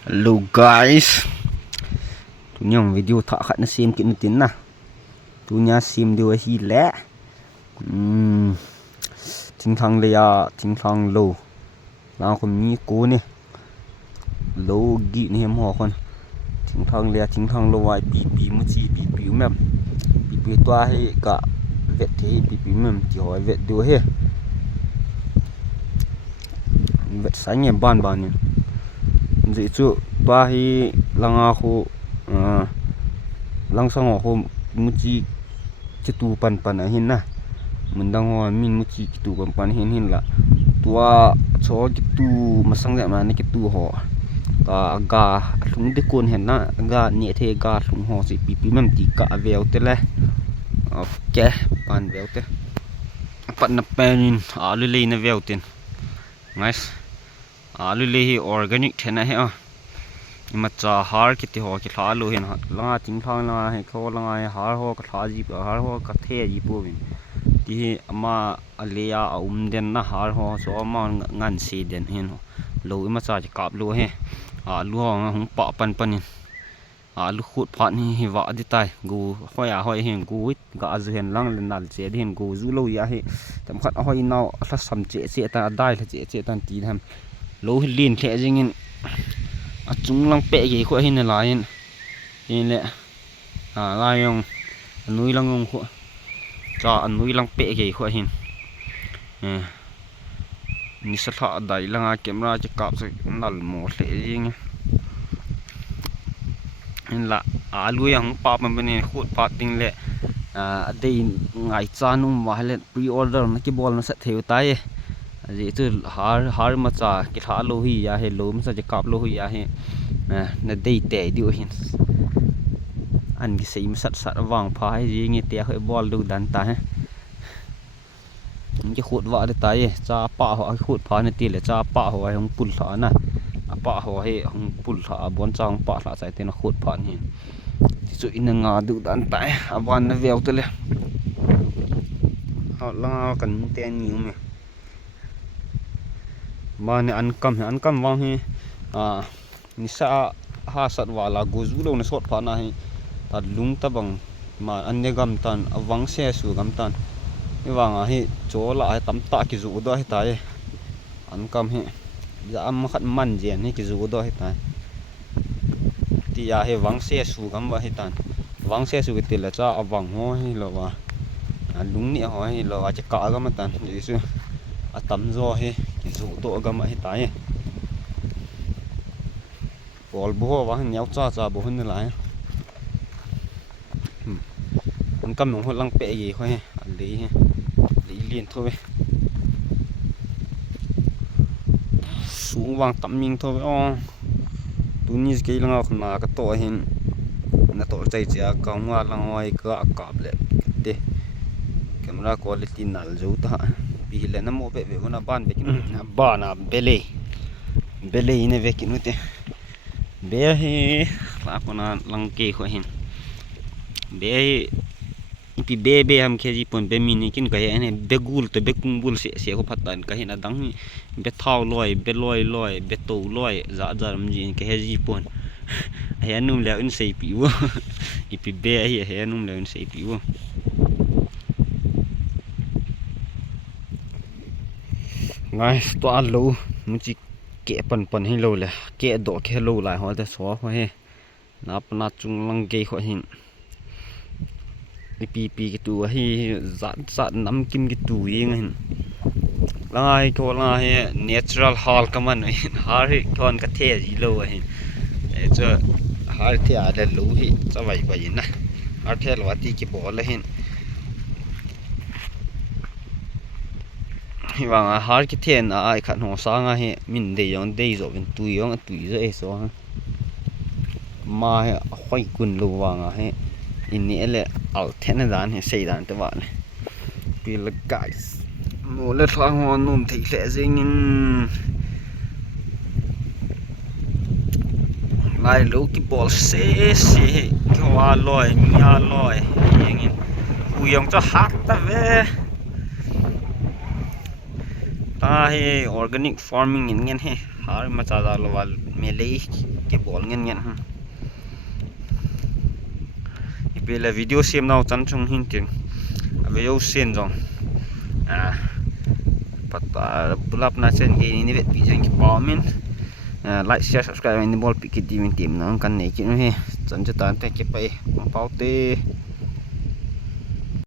Hello guys, tu nyong video tak kat na sim kit nutin nah. Tu nya sim dia hi le. Ting thang le ya, ting thang lo. Lang ko mi ko ni. Lo gi ni hem ho kon. Ting thang le, ting thang lo wai pi mu chi pi mem. Pi tua hi ka vet thi pi mem ti hoi vet du he. Vet sai nge ban ni. Jadi chu tua hi langa khu lang sang ho muchi chitu pan hin na mendang ho min muchi chitu pan hin la tua cho chitu masang le ma ni chitu ho ta aga lung de kon hen na aga ni the ga lung ho si pi mem ti ka veu te le okay pan veu te pan na pen a le na veu tin nice alu le hi organic thena he ima cha har kiti ho ki thla lu hin la ting thang la he kho la ngai har ho ka thla ji har ho ka the ji pu win ti ama alia den na har ho so ma ngan si den hin lo ima cha kap lu he alu ho hung pa pan in alu khut phat ni hi wa di tai gu hoya hoi hin gu ga azu hen lang le nal che hin gu zu lo ya he tam khat hoi nau thla sam che ta dai thla che tan ti ham lo lin the jingin achung lang pe ge kho hin la hin le la yong nui lang ngong kho cha nui lang pe ge kho hin ni sa tha dai langa camera che kap se nal mo the jing in la alu yang pa man ne khut pa ting le dei ngai cha nu ma le pre order na ki bol na sa theu tai ji tu har ma cha ki tha lo hi ya he lo ma sa je kap lo hi ya he na dei te di hin an gi sei ma sat wang pha hi ji ngi te khoi bol du dan ta he ngi khut wa de tai cha pa ho khut pha ne ti le cha pa ho ai hong pul tha na pa ho he hong pul tha bon chang pa tha chai te na khut pha ni ti chu in nga du dan tai awan na veu te le ha la kan te ni me mane an kam wang hi ni sa ha sat wala gozu lo na sot pha na hi ta lung ta bang ma an ne gam tan awang se su gam tan ni wanga hi chola ai tam ta ki zu do hi tai an kam hi ya am khat man jen ni ki zu do hi tai ti ya he wang se su gam wa hi tan wang se su ki la cha awang ho hi lo wa lung ni ho hi lo wa cha ka ga ma tan ji su atam zo hi zu to ga ma hi tai bol bo wa nyau cha bo hun lai an kam nong ho lang pe gi kho he li lien tho we su wang tam ming tho we tu ni ke lang khna ka to hin na to chai cha ka wa lang wai ka kap le te camera quality nal zo ta pi le na mo be na ban be kin ba na bele ine ve kin te be hi la kona lang ke kho hin be pi be ham ke ji pon be mini kin ka he ne be gul te be kung bul se ko phatan ka hin adang be thau loi be loi be to loi za ram ji ke he ji pon he num le un sei pi wo pi be hi he num le un sei pi wo nice to alo muchi ke pan hi lo le ke do ke lo lai ho te so ho he na pna chung lang ge kho hin pi ki tu hi za nam kim ki tu yeng hin lai ko la he natural hal kaman har hi kon ka the ji lo hin e cha har the a le lo hi cha vai na har the lo ti ki bol hin wang har ki then ai khan ho sa nga he min de yong de zo ben tu yong zo e so ma he khoi kun lu wang he in ni ele al then dan he sei dan te wa ne pi la guys mo le thla ho num thei le jingin lai lo ki bol se ki wa loi nya loi yengin u yong cha hat ta ve ta he organic farming ngen he har ma cha da lawal melei ke bol ngen ipela video sim nau chan chung hin ting video sen jong pata bulap na chen ge ni vet pi jang ki pamen like share subscribe ni bol pi ki di min tim nang kan nei ki no he chan cha tan te ke pai pau te